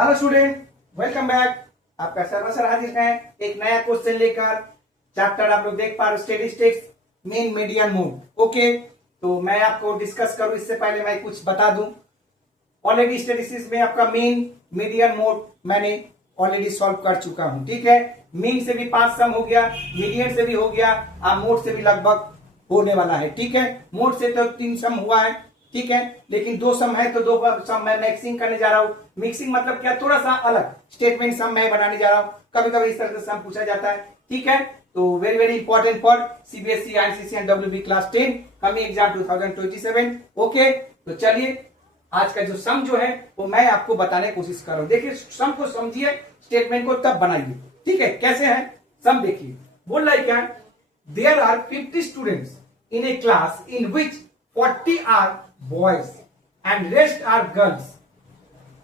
Hello student, welcome back. आपका server sir हाजिर है एक नया क्वेश्चन लेकर। चैप्टर आप लोग देख पा रहे हो, statistics mean median mode. Okay, तो मैं आपको डिस्कस करूं इससे पहले मैं कुछ बता दूं। ऑलरेडी स्टैटिस्टिक्स में आपका मीन मीडियन मोड मैंने ऑलरेडी सॉल्व कर चुका हूं। ठीक है, मीन से भी 5 सम हो गया, मीडियन से भी हो गया, अब मोड से भी लगभग होने वाला है। ठीक है, मोड से तो 3 सम हुआ है। ठीक है, लेकिन 2 सम है तो 2 सम मैं मिक्सिंग करने जा रहा हूं। मिक्सिंग मतलब क्या, थोड़ा सा अलग स्टेटमेंट सम मैं बनाने जा रहा हूं। कभी कभी इस तरह से सम पूछा जाता है। ठीक है, तो very very important for CBSE, ICSE and WB class 10 coming exam 2027। Okay, तो चलिए आज का जो सम जो है वो मैं आपको बताने की कोशिश कर रहा हूं। देखिए सम को समझिए, स्टेटमेंट को तब बनाइए। ठीक है, कैसे है सम देखिए। बोल रहा है क्या, there are 50 students in a class in which 40 are boys and rest are girls.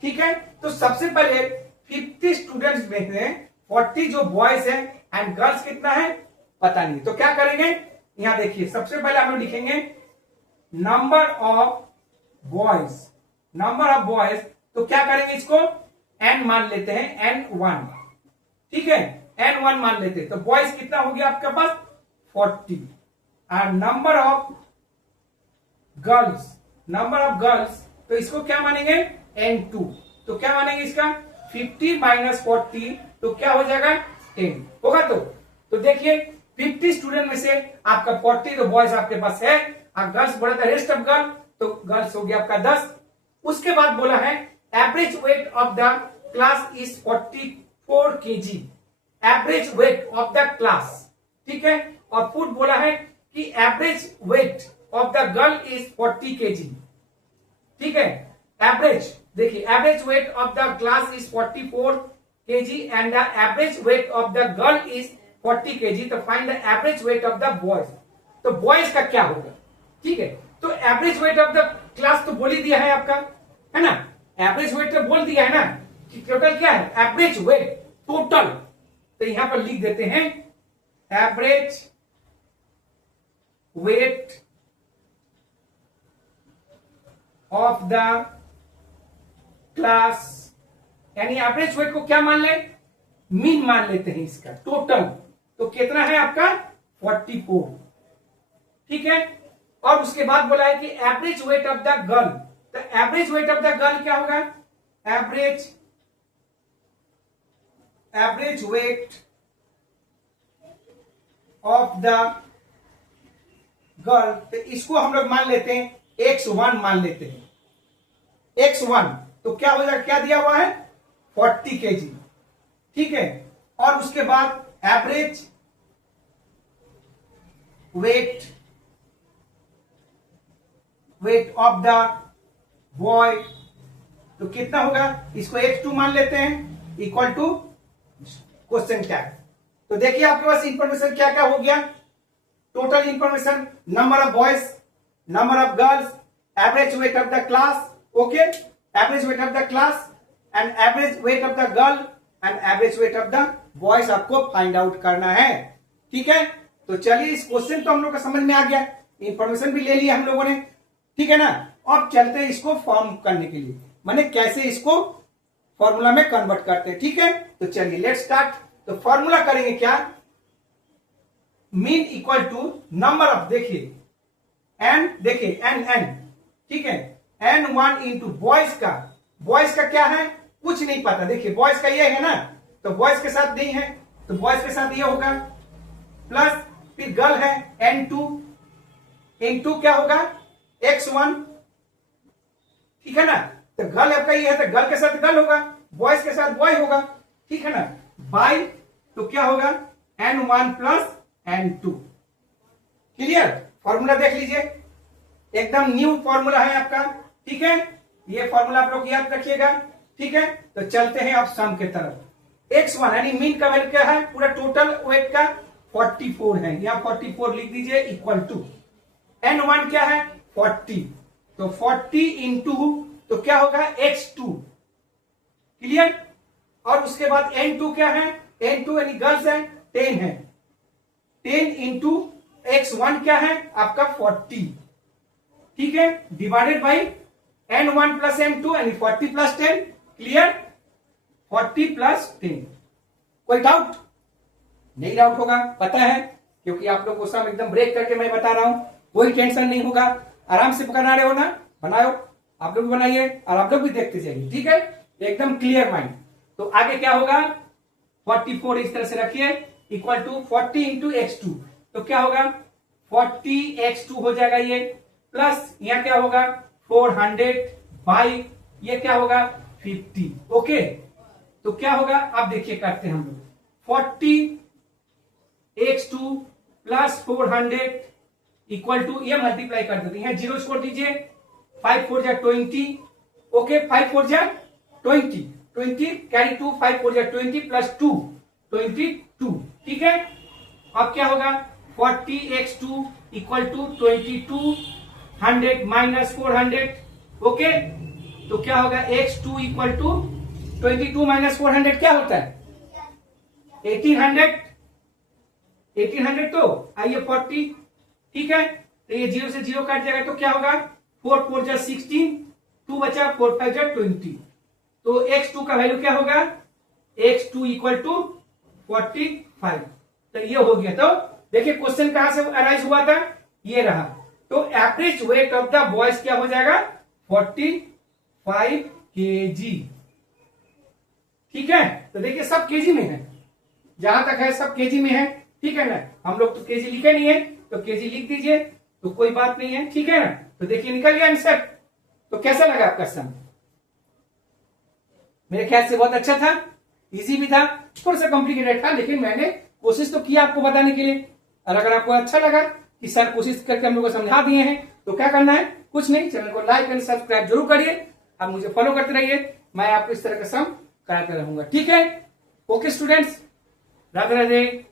ठीक है, तो सबसे पहले 50 स्टूडेंट्स में से 40 जो बॉयज हैं एंड गर्ल्स कितना है पता नहीं। तो क्या करेंगे, यहां देखिए सबसे पहले हम लोग लिखेंगे number of boys. Number of boys, तो क्या करेंगे, इसको n मान लेते हैं, n1। ठीक है, n1 मान लेते हैं। तो बॉयज कितना हो गया आपके पास 40। और number of girls, number of girls, तो इसको क्या मानेंगे n2। तो क्या मानेंगे इसका 50 माइनस 40, तो क्या हो जाएगा 10 होगा। तो देखिए 50 स्टूडेंट में से आपका 40 तो बॉयज आपके पास है, और गर्ल्स बोला था रेस्ट ऑफ गर्ल, तो गर्ल्स हो गया आपका 10। उसके बाद बोला है average weight of the class is 44 kg। Average weight of the class, ठीक है, और फुट बोला है कि average weight of the girl is 40 kg। ठीक है, एवरेज देखिए, average weight of the class is 44 kg and the average weight of the girl is 40 kg। तो find the average weight of the boys. तो boys का क्या होगा, ठीक है, तो average weight of the class तो बोल ही दिया है आपका, है ना। एवरेज वेट तो बोल दिया है ना कि टोटल क्या है, एवरेज वेट टोटल। तो यहां पर लिख देते हैं average weight of the class, यानी एवरेज वेट को क्या मान ले, मीन मान लेते हैं इसका टोटल। तो कितना है आपका 44। ठीक है, और उसके बाद बोला है कि average weight of the girl. तो average weight of the girl क्या होगा, average weight of the girl, तो इसको हम लोग मान लेते हैं x1 मान लेते हैं x1। तो क्या हो जाएगा, क्या दिया हुआ है 40 kg। ठीक है, और उसके बाद average weight of the boy, तो कितना होगा, इसको x2 मान लेते हैं इक्वल टू क्वेश्चन टैग। तो देखिए आपके पास इंफॉर्मेशन क्या क्या हो गया, total information, number of boys, number of girls, average weight of the class. Okay, average weight of the class and average weight of the girl and average weight of the boys आपको find out करना है। ठीक है, तो चलिए इस question तो हम लोग का समझ में आ गया, इंफॉर्मेशन भी ले लिया हम लोगों ने। ठीक है ना, अब चलते हैं इसको फॉर्म करने के लिए, माने कैसे इसको फॉर्मूला में कन्वर्ट करते हैं। ठीक है, तो चलिए लेट्स स्टार्ट। तो फॉर्मूला करेंगे क्या, mean equal to number of, देखिए एन, देखिए एन, ठीक है, n1 इंटू बॉयज का क्या है कुछ नहीं पता। देखिए बॉयज का ये है ना, तो बॉयज के साथ नहीं है, तो बॉयज के साथ ये होगा, प्लस फिर गर्ल है n2 इंटू क्या होगा x1। ठीक है ना, तो गर्ल आपका ये है, तो गर्ल के साथ गर्ल होगा, बॉयज के साथ बॉय होगा। ठीक है ना, बाय, तो क्या होगा n1 plus n2। Clear, formula देख लीजिए, एकदम न्यू फॉर्मूला है आपका। ठीक है, ये फॉर्मूला आप लोग याद रखिएगा। ठीक है, तो चलते हैं अब सम के तरफ। x1 यानी मीन का वैल्यू क्या है, पूरा टोटल वेट का 44 है, यहां 44 लिख दीजिए इक्वल टू n1 क्या है 40, तो 40 इंटू, तो क्या होगा x2। क्लियर, और उसके बाद n2 क्या है, n2 यानी गर्ल्स है 10 है, 10 इंटू x1 क्या है आपका 40। ठीक है, divided by n1 plus n2 यानी 40 प्लस 10। Clear, 40 plus 10। कोई डाउट? नहीं डाउट होगा, पता है, क्योंकि आप लोग को सब एकदम ब्रेक करके मैं बता रहा हूं, कोई टेंशन नहीं होगा, आराम से बना रहे हो ना, बनाओ, आप लोग भी बनाइए और आप लोग भी देखते जाइए, ठीक है, एकदम क्लियर माइंड। तो आगे क्या होगा, 44 इस तरह से रखिए इक्वल टू 40 इंटू x2, तो क्या होगा 40x2 हो जाएगा ये, प्लस यहां क्या होगा 400 बाई ये क्या होगा 50। ओके, तो क्या होगा, आप देखिए करते हैं हम लोग, 40x2 प्लस 400 इक्वल टू, ये मल्टीप्लाई कर देते हैं, जीरो छोड़ दीजिए, 5 4 जा 20, ओके 5 4 जा 20, 20 कैरी 2, 5 4 जा 20 प्लस 2 22, ठीक है। अब क्या होगा 40x2 equal to 2200 minus 400, okay, तो क्या होगा x2 इक्वल टू 22 माइनस 400 क्या होता है 1800, 1800 तो आइए 40, ठीक है, तो ये 0 से 0 काट जाएगा, तो क्या होगा 4 4 जा 16, 2 बचा, 4 5 जा 20, तो x2 का वैल्यू क्या होगा x2 इक्वल टू 45। तो ये हो गया। तो देखिए क्वेश्चन कहां से अराइज हुआ था, ये रहा, तो average weight of the boys क्या हो जाएगा 45 kg, ठीक है। तो देखिए सब केजी में है, जहां तक है सब केजी में है, ठीक है ना, हम लोग तो केजी लिखे नहीं है, तो केजी लिख दीजिए, तो कोई बात नहीं है, ठीक है ना। तो देखिए निकल गया आंसर। तो कैसा लगा आपका सम, मेरे ख्याल से बहुत अच्छा था, इजी भी था, थोड़ा सा कॉम्प्लिकेटेड था, लेकिन मैंने कोशिश तो किया आपको बताने के लिए। और अगर आपको अच्छा लगा कि सर कोशिश करके हम लोग को समझा दिए हैं, तो क्या करना है, कुछ नहीं, चैनल को लाइक एंड सब्सक्राइब जरूर करिए, आप मुझे फॉलो करते रहिए, मैं आपको इस तरह का सम कराते रहूंगा, ठीक है। Okay students, Radhe Radhe.